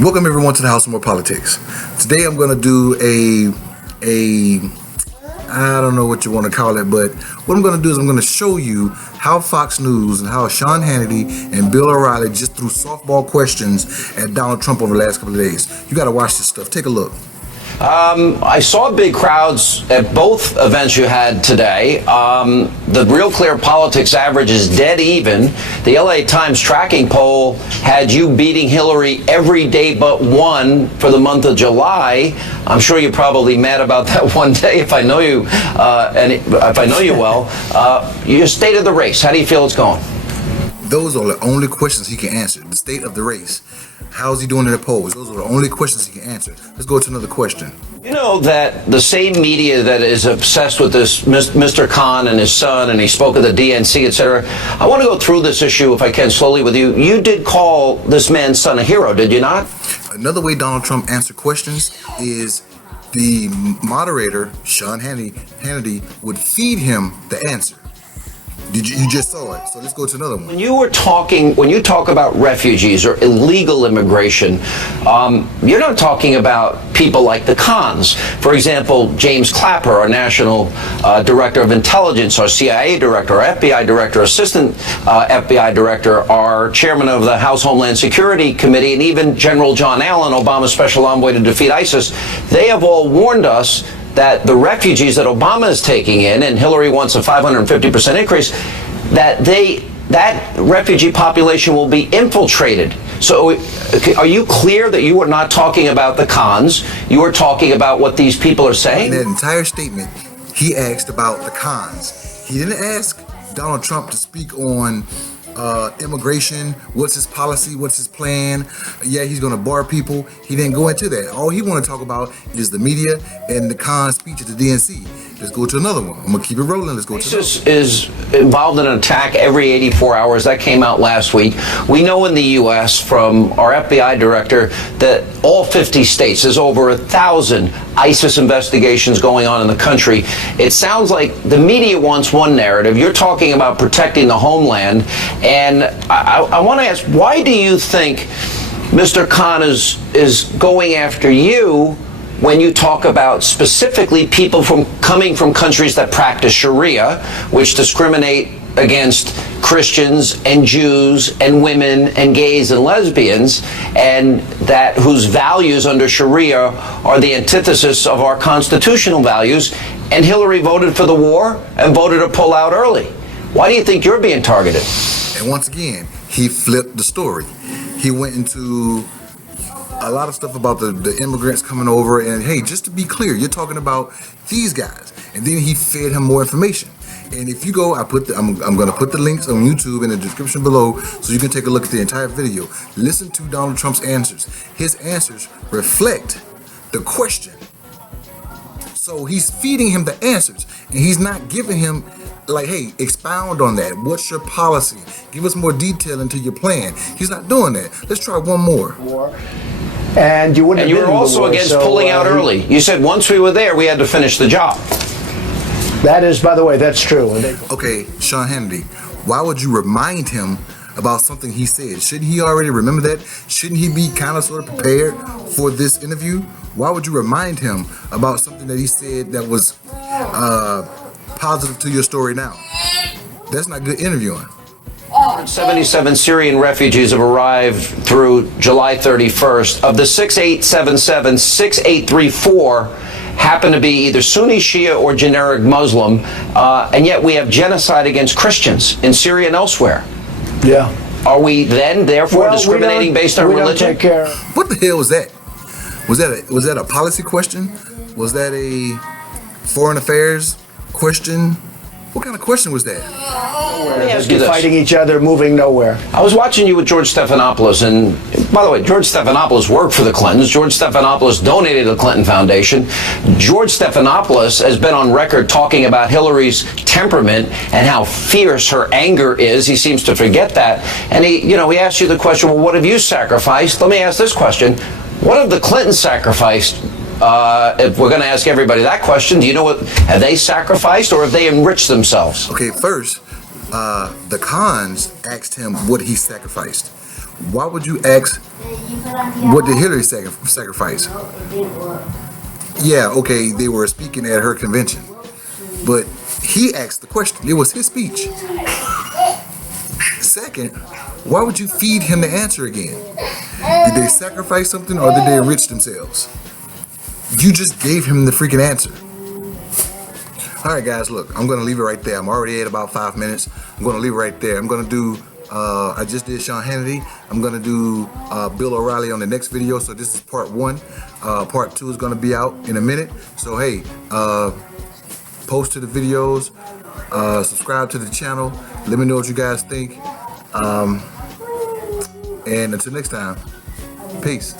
Welcome everyone to the House of More Politics. Today I'm going to do I don't know what you want to call it, but what I'm going to do is I'm going to show you how Fox News and how Sean Hannity and Bill O'Reilly just threw softball questions at Donald Trump over the last couple of days. You got to watch this stuff. Take a look. I saw big crowds at both events you had today. The Real Clear Politics average is dead even. The LA Times tracking poll had you beating Hillary every day but one for the month of July. I'm sure you're probably mad about that one day if I know you, if I know you well. Your state of the race, how do you feel it's going? Those are the only questions he can answer. The state of the race. How's he doing in the polls? Those are the only questions he can answer. Let's go to another question. You know that the same media that is obsessed with this Mr. Khan and his son, and he spoke of the DNC, etc. I want to go through this issue, if I can, slowly with you. You did call this man's son a hero, did you not? Another way Donald Trump answered questions is the moderator, Sean Hannity, would feed him the answer. You just saw it, so let's go to another one. When you talk about refugees or illegal immigration, you're not talking about people like the Khans. For example, James Clapper, our National Director of Intelligence, our CIA Director, our FBI Director, Assistant FBI Director, our Chairman of the House Homeland Security Committee, and even General John Allen, Obama's Special Envoy to defeat ISIS, they have all warned us that the refugees that Obama is taking in, and Hillary wants a 550% increase, that refugee population will be infiltrated. So are you clear that you are not talking about the Khans? You are talking about what these people are saying? In that entire statement, he asked about the Khans. He didn't ask Donald Trump to speak on immigration, what's his policy, what's his plan. Yeah, he's going to bar people. He didn't go into that. All he wanted to talk about is the media and the Khan speech at the DNC. Let's go to another one. I'm going to keep it rolling. Let's go to ISIS is involved in an attack every 84 hours. That came out last week. We know in the U.S. from our FBI director that all 50 states, there's over 1,000 ISIS investigations going on in the country. It sounds like the media wants one narrative. You're talking about protecting the homeland. And I want to ask, why do you think Mr. Khan is going after you when you talk about specifically people coming from countries that practice Sharia, which discriminate against Christians and Jews and women and gays and lesbians, and that whose values under Sharia are the antithesis of our constitutional values, and Hillary voted for the war and voted to pull out early? Why do you think you're being targeted? And once again, he flipped the story. He went into a lot of stuff about the immigrants coming over, and hey, just to be clear, you're talking about these guys. And then he fed him more information. And if you go, I'm going to put the links on YouTube in the description below so you can take a look at the entire video. Listen to Donald Trump's answers. His answers reflect the question. So he's feeding him the answers, and he's not giving him like, hey, expound on that. What's your policy? Give us more detail into your plan. He's not doing that. Let's try one more. And you wouldn't. And you were also against pulling out early. You said once we were there, we had to finish the job. That is, by the way, that's true. Okay, Sean Hannity, why would you remind him about something he said? Shouldn't he already remember that? Shouldn't he be kind of sort of prepared for this interview? Why would you remind him about something that he said that was positive to your story now? That's not good interviewing. 77 Syrian refugees have arrived through July 31st. Of the 6877, 6834 happen to be either Sunni, Shia, or generic Muslim, and yet we have genocide against Christians in Syria and elsewhere. Yeah. Are we then, therefore, discriminating based on religion? Don't take care. What the hell was that? Was that a policy question? Was that a foreign affairs question? What kind of question was that? Let me ask you this. Fighting each other, moving nowhere. I was watching you with George Stephanopoulos, and by the way, George Stephanopoulos worked for the Clintons. George Stephanopoulos donated to the Clinton Foundation. George Stephanopoulos has been on record talking about Hillary's temperament and how fierce her anger is. He seems to forget that. And he asked you the question, well, what have you sacrificed? Let me ask this question. What have the Clintons sacrificed? If we're going to ask everybody that question, do you know what, have they sacrificed or have they enriched themselves? Okay, first, the Khans asked him what he sacrificed. Why would you ask, what did Hillary sacrifice? Yeah, okay, they were speaking at her convention. But he asked the question. It was his speech. Second, why would you feed him the answer again? Did they sacrifice something or did they enrich themselves? You just gave him the freaking answer. All right, guys, look, I'm going to leave it right there. I'm already at about 5 minutes. I'm going to leave it right there. I'm going to do, I just did Sean Hannity. I'm going to do Bill O'Reilly on the next video. So this is part 1. Part 2 is going to be out in a minute. So, hey, post to the videos, subscribe to the channel. Let me know what you guys think. And until next time, peace.